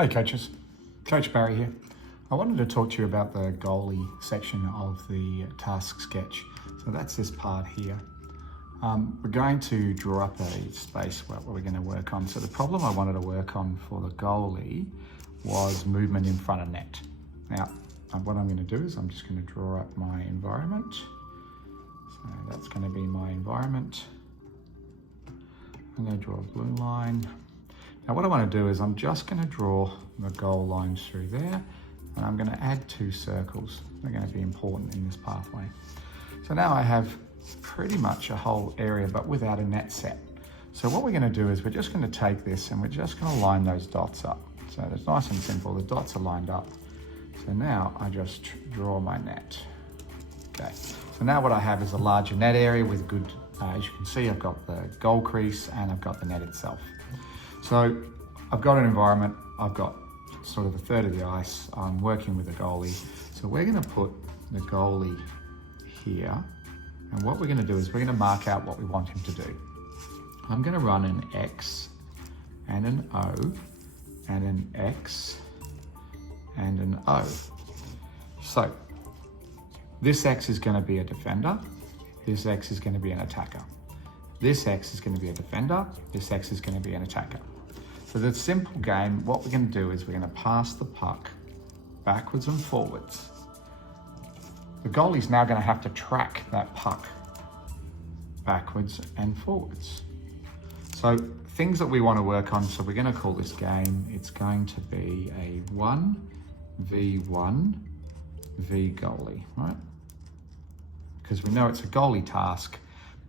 Hey coaches, Coach Barry here. I wanted to talk to you about the goalie section of the task sketch. So that's this part here. We're going to draw up a space what we're going to work on. So the problem I wanted to work on for the goalie was movement in front of net. Now, what I'm going to do is I'm just going to draw up my environment. So that's going to be my environment. I'm going to draw a blue line. Now what I want to do is I'm just going to draw the goal lines through there, and I'm going to add two circles. They're going to be important in this pathway. So now I have pretty much a whole area but without a net set. So what we're going to do is we're just going to take this and we're just going to line those dots up. So it's nice and simple, the dots are lined up. So now I just draw my net. Okay, so now what I have is a larger net area with good, as you can see, I've got the goal crease and I've got the net itself. So I've got an environment, I've got sort of a third of the ice, I'm working with a goalie. So we're going to put the goalie here, and what we're going to do is we're going to mark out what we want him to do. I'm going to run an X and an O and an X and an O. So this X is going to be a defender, this X is going to be an attacker. This X is going to be a defender, this X is going to be an attacker. For the simple game, what we're going to do is we're going to pass the puck backwards and forwards. The goalie's now going to have to track that puck backwards and forwards. So things that we want to work on, so we're going to call this game, it's going to be a 1v1 v goalie, right? Because we know it's a goalie task,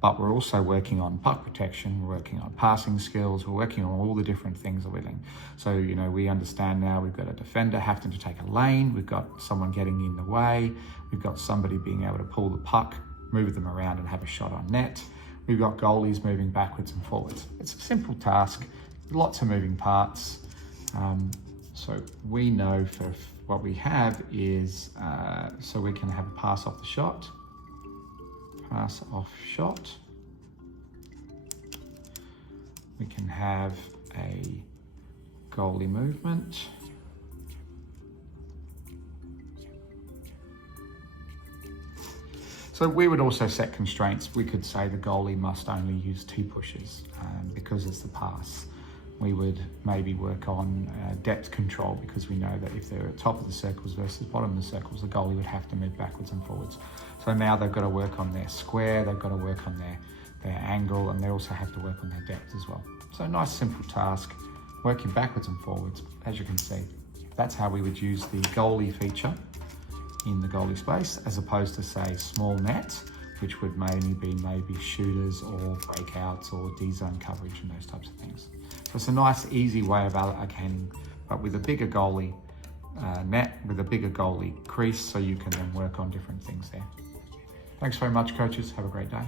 but we're also working on puck protection, we're working on passing skills, we're working on all the different things that we're doing. So, you know, we understand now we've got a defender having to take a lane, we've got someone getting in the way, we've got somebody being able to pull the puck, move them around and have a shot on net. We've got goalies moving backwards and forwards. It's a simple task, lots of moving parts. So we know for what we have is, so we can have a pass off the shot, pass off shot. We can have a goalie movement. So we would also set constraints. We could say the goalie must only use T-pushes because it's the pass. We would maybe work on depth control because we know that if they're at top of the circles versus bottom of the circles, the goalie would have to move backwards and forwards. So now they've got to work on their square, they've got to work on their angle, and they also have to work on their depth as well. So a nice simple task, working backwards and forwards. As you can see, that's how we would use the goalie feature in the goalie space, as opposed to say small net, which would mainly be maybe shooters or breakouts or D-zone coverage and those types of things. So it's a nice, easy way of allocating, but with a bigger goalie net, with a bigger goalie crease, so you can then work on different things there. Thanks very much, coaches. Have a great day.